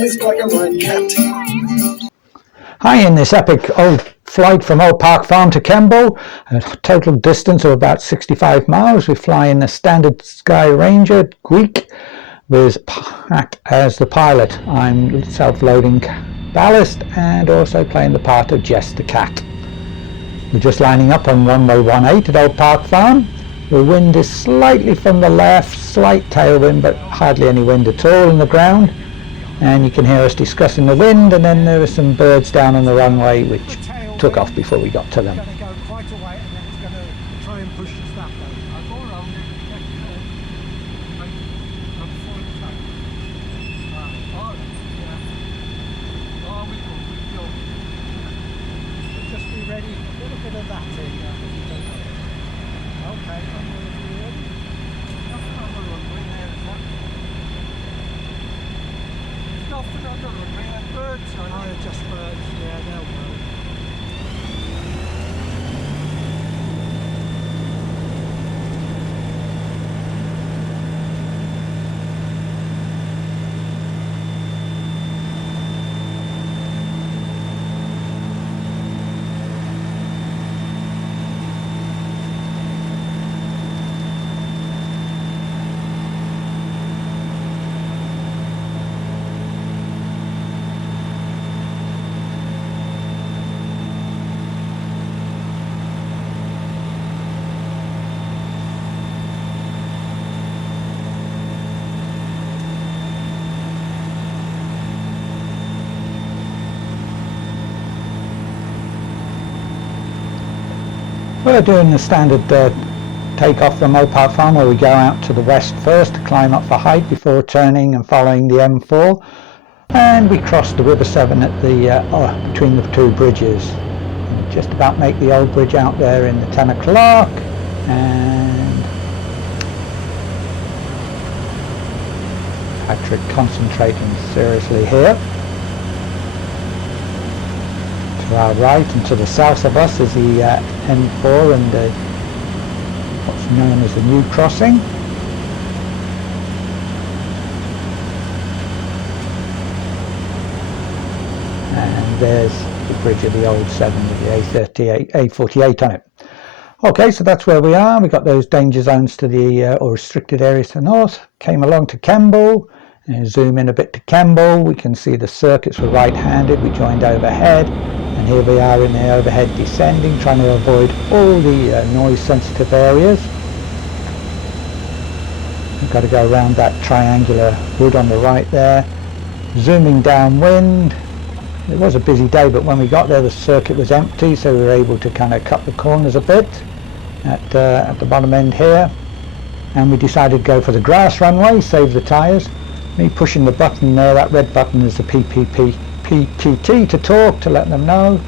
his black and white cat. Hi, in this epic old flight from Old Park Farm to Kemble, a total distance of about 65 miles, we fly in the standard Skyranger Greek with Pat as the pilot. I'm self-loading ballast and also playing the part of Jess the cat. We're just lining up on runway 18 at Old Park Farm. The wind is slightly from the left, slight tailwind, but hardly any wind at all on the ground. And you can hear us discussing the wind, and then there were some birds down on the runway which took off before we got to them. We're doing the standard takeoff from Old Park Farm, where we go out to the west first to climb up for height before turning and following the M4, and we cross the River Severn at the between the two bridges. And just about make the old bridge out there in the 10 o'clock, and Patrick concentrating seriously here. To our right and to the south of us is the M4 and what's known as the new crossing. And there's the bridge of the old 7 with the A48 on it. Okay, so that's where we are. We've got those danger zones to the or restricted areas to the north. Came along to Kemble, and zoom in a bit to Kemble. We can see the circuits were right-handed. We joined overhead. And here we are in the overhead descending, trying to avoid all the noise-sensitive areas. We've got to go around that triangular wood on the right there. Zooming downwind. It was a busy day, but when we got there the circuit was empty, so we were able to kind of cut the corners a bit at the bottom end here. And we decided to go for the grass runway, save the tyres. Me pushing the button there, that red button is the PTT to talk, to let them know.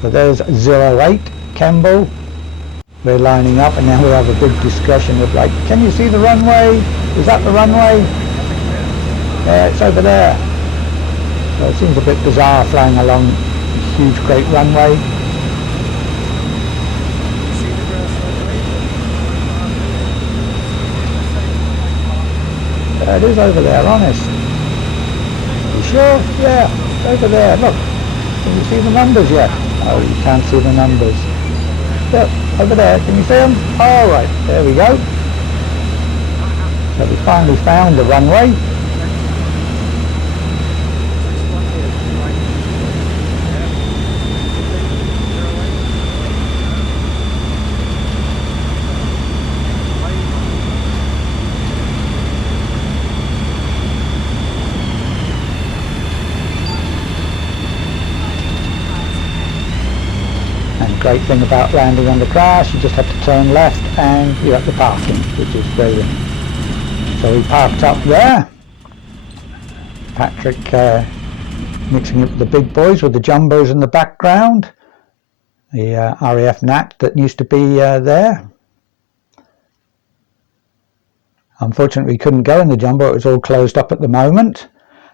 So there's 08 Kemble. We're lining up, and now we have a big discussion of like, can you see the runway? Is that the runway? Yeah, it's over there. So it seems a bit bizarre flying along this huge great runway. It is over there, honest. You sure? Yeah, over there. Look, can you see the numbers yet? Oh, you can't see the numbers. Look, over there. Can you see them? All right, there we go. So we finally found the runway. Great thing about landing on the grass, you just have to turn left and you're at the parking, which is brilliant. So we parked up there. Patrick mixing up the big boys with the jumbos in the background. The RAF Nat that used to be there. Unfortunately we couldn't go in the jumbo, it was all closed up at the moment.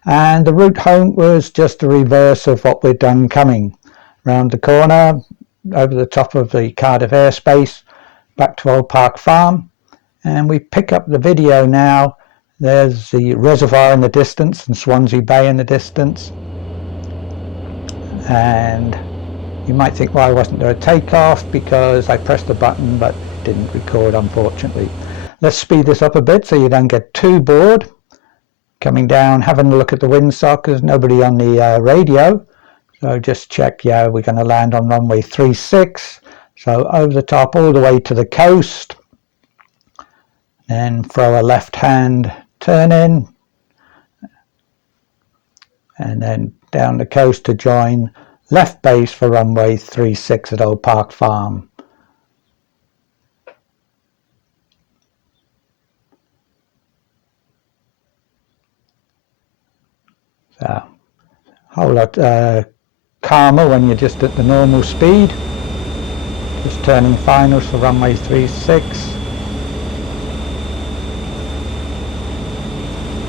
And the route home was just the reverse of what we'd done coming. Round the corner, over the top of the Cardiff airspace, back to Old Park Farm, and we pick up the video now There's the reservoir in the distance and Swansea Bay in the distance. And you might think, why wasn't there a takeoff? Because I pressed the button but didn't record, unfortunately. Let's speed this up a bit so you don't get too bored. Coming down, having a look at the windsock. There's nobody on the radio. So just check, yeah, we're going to land on runway 36. So over the top all the way to the coast. Then throw a left-hand turn in. And then down the coast to join left base for runway 36 at Old Park Farm. So, a whole lot calmer when you're just at the normal speed. Just turning finals for runway 36.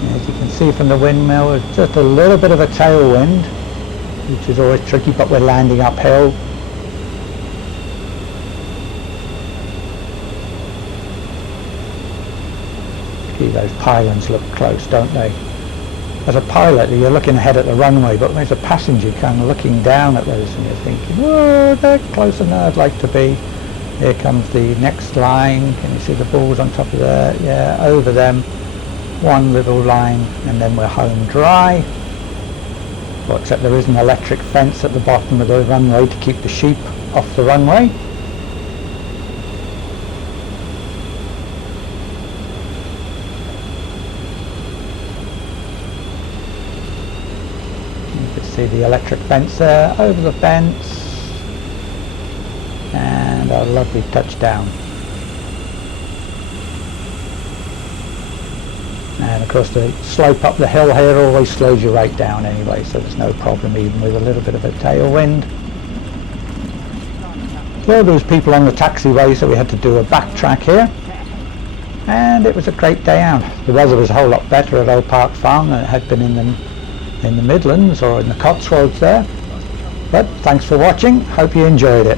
As you can see from the windmill, it's just a little bit of a tailwind, which is always tricky, but we're landing uphill. Gee, those pylons look close, don't they? As a pilot, you're looking ahead at the runway, but as a passenger, you're kind of looking down at those and you're thinking, whoa, they're closer than I'd like to be. Here comes the next line. Can you see the balls on top of there? Yeah, over them. One little line, and then we're home dry. Well, except there is an electric fence at the bottom of the runway to keep the sheep off the runway. See the electric fence there, over the fence, and a lovely touchdown. And of course the slope up the hill here always slows you right down anyway, so there's no problem even with a little bit of a tailwind. So there was people on the taxiway, so we had to do a backtrack here, and it was a great day out. The weather was a whole lot better at Old Park Farm than it had been in the Midlands or in the Cotswolds there. But thanks for watching, hope you enjoyed it.